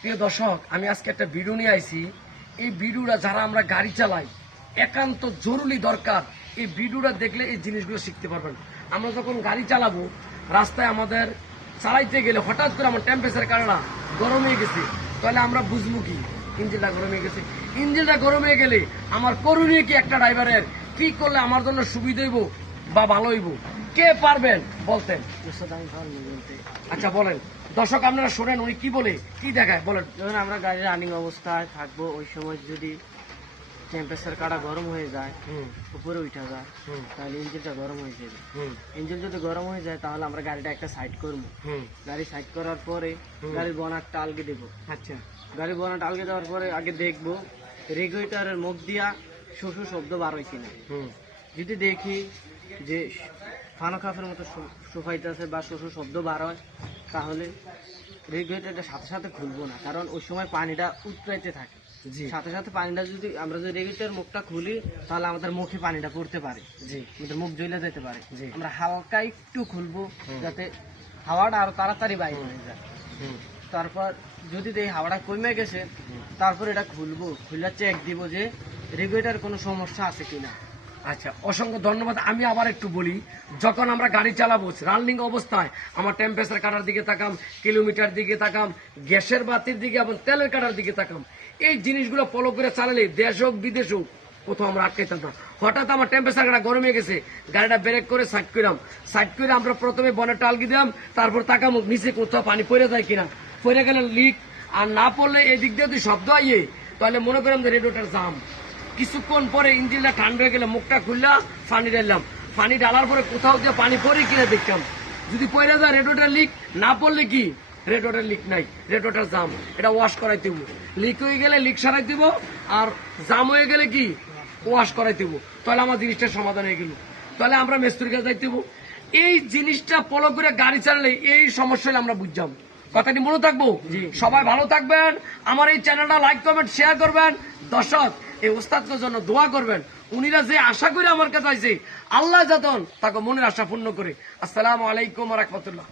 প্রিয় দর্শক, আমি আজকে একটা ভিডিও নিয়ে আইছি। এই ভিডিওটা যারা আমরা গাড়ি চালাই একান্ত জরুরি দরকার। এই ভিডিওটা দেখলে এই জিনিসগুলো শিখতে পারবেন। আমরা যখন গাড়ি চালাবো, রাস্তায় আমাদের চালাইতে গেলে হঠাৎ করে আমার টেম্পারেচার কারণে গরম হয়ে গেছে, তাহলে আমরা বুঝবো কি ইঞ্জিনটা গরম হয়ে গেছে। ইঞ্জিনটা গরম হয়ে গেলে আমার করণীয় কি একটা ড্রাইভারের, কি করলে আমার জন্য সুবিধা হইব বা ভালো হইব, কে পারবেন বলতেন? আচ্ছা বলেন দর্শক, আপনারা শোনেন উনি কি বলে, কি দেখায় বলেন। যখন আমরা গাড়ি রানিং অবস্থায় থাকবো, ওই সময় যদি টেম্পারেচার কাটা গরম হয়ে যায়, উপরে উঠে যায়, তাহলে ইঞ্জিনটা গরম হয়ে যাবে। ইঞ্জিন যদি গরম হয়ে যায় তাহলে আমরা গাড়িটা একটা সাইড করবো। গাড়ি সাইড করার পরে গাড়ির বনারটা আলগে দেবো। আচ্ছা, গাড়ির বনারটা আলগে দেওয়ার পরে আগে দেখবো রেগুলেটরের মুখ দিয়া শোষু শব্দ বার হয় কিনা। যদি দেখি যে ফানো খাফের মতো শুকাইতেছে বা শোষু শব্দ বার হয়, তাহলে রেগুলেটরটা সাথে সাথে খুলবো না, কারণ ওই সময় পানিটা উৎপাইতে থাকে। সাথে সাথে পানিটা যদি আমরা যদি রেগুলেটর মুখটা খুলি, তাহলে আমাদের মুখে পানিটা পড়তে পারে, আমাদের মুখ জ্বলে যেতে পারে। আমরা হালকা একটু খুলবো যাতে হাওয়াটা আরো তাড়াতাড়ি বাইরে হয়ে যায়। তারপর যদি এই হাওয়াটা কমে গেছে, তারপর এটা খুলবো, খুলে চেক দিব যে রেগুলেটর কোনো সমস্যা আছে কিনা। আচ্ছা, অসংখ্য ধন্যবাদ। আমি আবার একটু বলি, যখন আমরা গাড়ি চালাবো রানিং অবস্থায় আমার টেম্পারেচার কাটার দিকে তাকাম, কিলোমিটার দিকে তাকাম, গ্যাসের বাতির দিকে এবং তেলের কাটার দিকে তাকাম। এই জিনিসগুলো ফলো করে চালালে দেশ হোক বিদেশ হোক কোথাও আমরা আটকাইতাম না। হঠাৎ আমার টেম্পারেচার কাটা গরম হয়ে গেছে, গাড়িটা ব্রেক করে সাইড করলাম। সাইড করে আমরা প্রথমে বনেটটা আলগি দিলাম, তারপর তাকাম নিচে কোথাও পানি পড়ে যায় কিনা। পড়ে গেলে লিক, আর না পড়লে এই দিক দিয়ে যদি শব্দ আইয়ে, তাহলে মনে করেন যে রেডিওটার জাম। কিছুক্ষণ পরে ইঞ্জিনটা ঠান্ডা হয়ে গেলে মুখটা খুললাম, পানি ঢাললাম। পানি ঢালার পরে কোথাও দিয়ে পানি পরে কিনা দেখতাম। যদি পড়ে যায় রেডিওটার লিক, না পড়লে কি রেডিওটার লিক নাই, রেডিওটার জাম, এটা ওয়াশ করাই দিব। লিক হয়ে গেলে লিক সারাই দিব, আর জাম হয়ে গেলে কি ওয়াশ করাই দিব। তাহলে আমার জিনিসটার সমাধান হয়ে গেল। তাহলে আমরা মিস্ত্রির কাছে যাইতে হবো। এই জিনিসটা ফলো করে গাড়ি চালালে এই সমস্যা আমরা বুঝলাম। কথাটি মনে থাকবো। সবাই ভালো থাকবেন। আমার এই চ্যানেলটা লাইক কমেন্ট শেয়ার করবেন। দর্শক, এই ওস্তাদকে জন্য দোয়া করবেন। উনিরা যে আশা করে আমার কাছে আইছে, আল্লাহ যাতন তাকে মনের আশা পূর্ণ করে। আসসালামু আলাইকুম ওয়া রাহমাতুল্লাহ।